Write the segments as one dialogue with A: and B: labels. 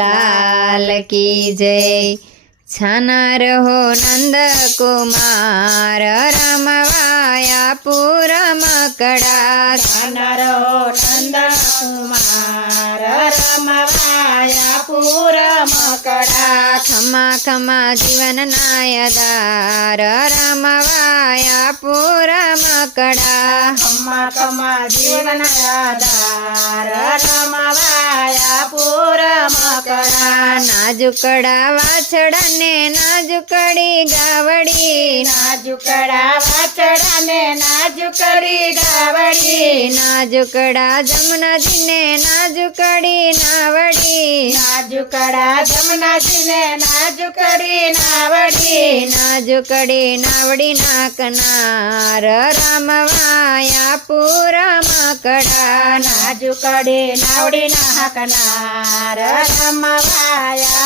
A: लाल की जय छन रहो नंद कुमार रमवाया पूरा मकड़ा
B: छना रहो नंद कुमार रमवाया पूरा
A: मकड़ा खमा खमा जीवन नायदार रमवाया पूरा
B: मकड़ा खमा खमा जीवन राम रमवाया पू
A: नाजुकड़ा वाछड़ा ने नाजुकड़ी
B: गावड़ी नाजुकड़ा वाछड़ा ने नाजुकड़ी
A: गावड़ी नाजुकड़ा जमुना जी
B: ने नाजुकड़ी नावड़ी नाजुकड़ा
A: जमुना जी ने नाजुकड़ी नावड़ी नाजुकड़ी
B: नावड़ी नाकनार राम वाया पूरा माकड़ा
A: नाजुकड़ी नावड़ी नाकनार राम वाया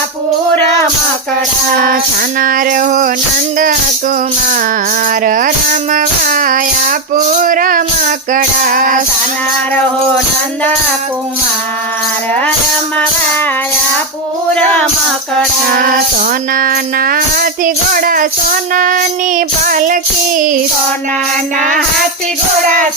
A: पकड़ा छनार
B: हो नंद कुमार राम भाया पूरा मकड़ा
A: छनार हो नंद कुमार राम
B: भाया पूरा मकड़ा सोना नाथ घोड़ा सोना नी पालकी सोना नाथ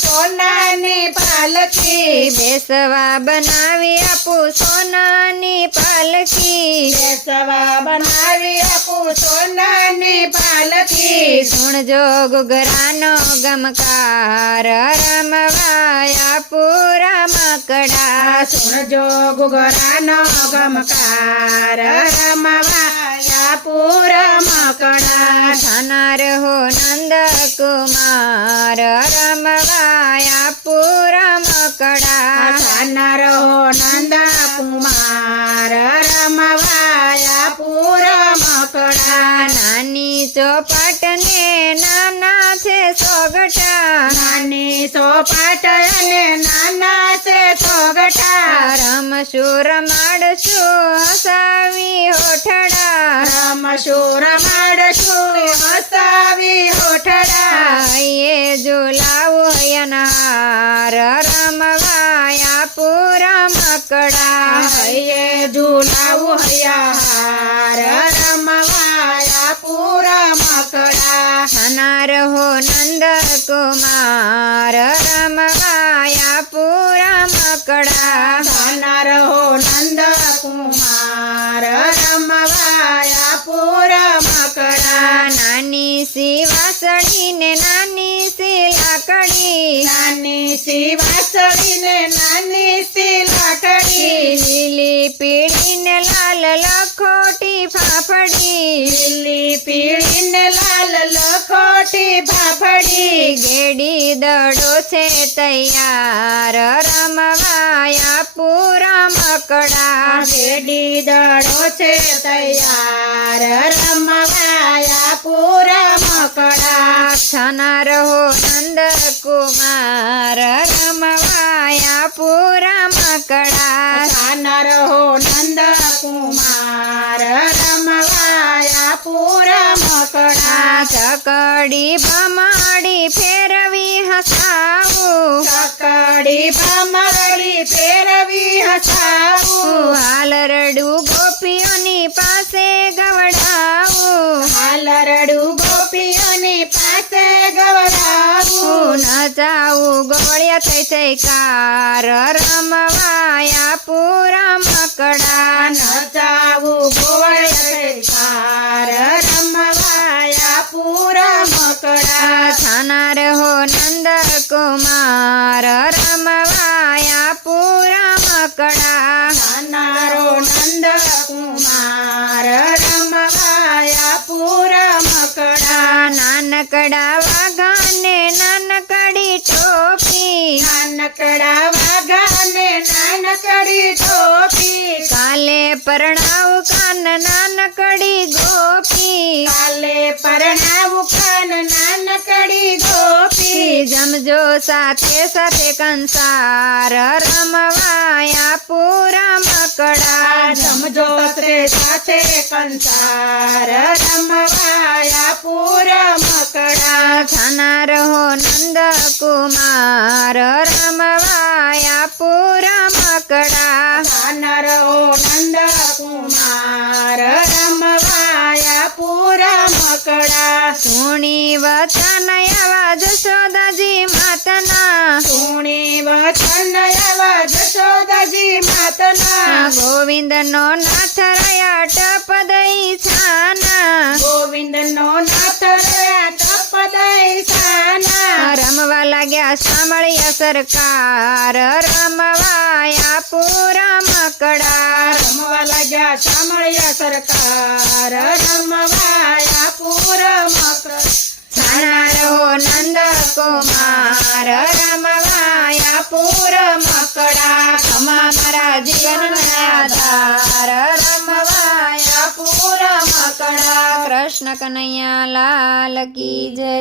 B: સોનાની પલખી
A: બેસવા બનાવી આપું સોનાની પલખી
B: બેસવા બનાવી આપું સોનાની પલખી
A: સુણજો ગુગરાનો ગમકાર રમવા આપું રામકડા
B: સુણજો ગુગરાનો ગમકાર રમવા
A: આપું સાધના રહો નંદકુમાર રમવાયા પૂરમ કડા
B: સાધના રહો નંદકુમાર રમવાયા પૂરમ કડા
A: નાની ચોપાટને નાના છે સોગટા
B: નાની ચોપાટ અને નાના છે સોગટા
A: રમશું રમાડશું હસાવી હોઠડા
B: રમશું રમાડશું
A: झुलावयनार रमवाया
B: पुरा मकडा हय झुलावयार रमवाया पुरा
A: मकडा हनार हो नंद कुमार पुरा मकडा
B: हनार हो नंद कुमार मकडा नानी शिवासळीने
A: ना સી વાસળીને નાની સી લાકડી લીલી પીળીને લાલ લખોટી ફાફડી
B: લીલી પીળીને લાલ લખો મોટી ભાફડી
A: ગેડી દડો છે તૈયાર રમવાયા પૂરા મકડા
B: ગેડી દડો છે તૈયાર રમવાયા પૂરા મકડા
A: થનાર હો નંદ કુમાર રમવાયા પૂરા મકડા
B: થનાર હો નંદ કુમાર પૂરા મકડા
A: ચકડી ભમાડી ફેરવી હસાવું
B: ચકડી ભમાડી ફેરવી હસાવું
A: હાલરડું ગોપીઓની પાસે ગવડાવું
B: હાલરડું ગોપીઓની પાસે ગવડાવું
A: નચાવું ગોળિયા થઈ થઈ કાર રમવાયા પૂરા મકડા નચા કણા
B: નાનારો નંદ કુમાર રમવાયા પૂરા મકડા
A: નાનકડા વાઘાને નાનકડી ટોપી
B: નાનકડા વાઘાને નાનકડી ટોપી
A: કાલે પરણાવ કાન નાનકડી ગોપી
B: કાલે પરણાવ
A: રમજો સાથે સાથે કંસાર રમવાયા પૂરા મકડા
B: રમજો સાથે કંસાર રમવાયા પૂરા મકડા
A: થના રહો નંદ કુમાર રમવાયા પૂરા મકડા
B: થના રહો
A: નંદ કુમાર રમવાયા પૂરા મકડા
B: સુણી વચન અવાજ નયવ જશોદજી માતના
A: ગોવિંદ નો નાથ રહ્યા ટપ દઈ છાના
B: ગોવિંદ નો નાથ રહ્યા ટપ દઈ છાના
A: રમવા લાગ્યા સાંભળ્યા સરકાર રમવાયા પૂરા મકડા
B: રમવા લાગ્યા સાંભળ્યા સરકાર રમવાયા પૂરા મકડા
A: છાના રહો નંદ કુમાર રમા કપૂર મકડા ખમા મારા જીવનના આધાર રમવાયા પૂર મકડા કૃષ્ણ કનૈયા લાલ કી જય